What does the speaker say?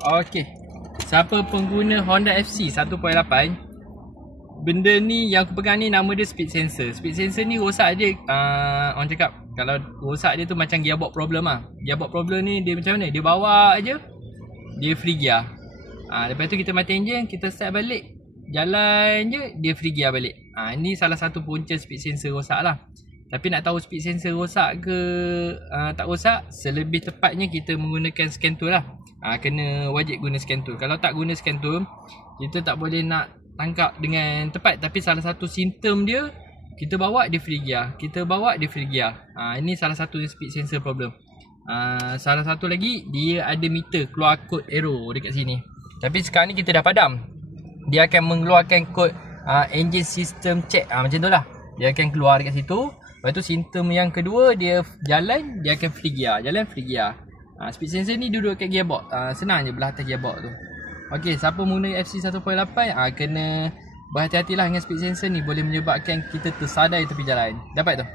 Okey. Siapa pengguna Honda FC 1.8, benda ni yang aku pegang ni nama dia speed sensor. Speed sensor ni rosak dia, orang cakap kalau rosak dia tu macam gearbox problem lah. Gearbox problem ni dia macam mana? Dia bawa aje, dia free gear. Lepas tu kita mati enjin, kita start balik, jalan je, dia free gear balik. Ni salah satu punca speed sensor rosak lah. Tapi nak tahu speed sensor rosak ke tak rosak, selebih tepatnya kita menggunakan scan tool lah. Kena wajib guna scan tool. Kalau tak guna scan tool, kita tak boleh nak tangkap dengan tepat. Tapi salah satu simptom dia, kita bawa dia free gear, kita bawa dia free gear. Ini salah satu speed sensor problem. Salah satu lagi, dia ada meter keluar kod error dekat sini. Tapi sekarang ni kita dah padam, dia akan mengeluarkan kod engine system check, macam tu lah. Dia akan keluar dekat situ. Lepas tu simptom yang kedua, dia jalan, dia akan free gear, jalan free gear. Speed sensor ni duduk kat gearbox, senang je belah atas gearbox tu. Okey, siapa menggunakan FC 1.8 kena berhati-hatilah dengan speed sensor ni, boleh menyebabkan kita tersadai tepi jalan. Dapat tu?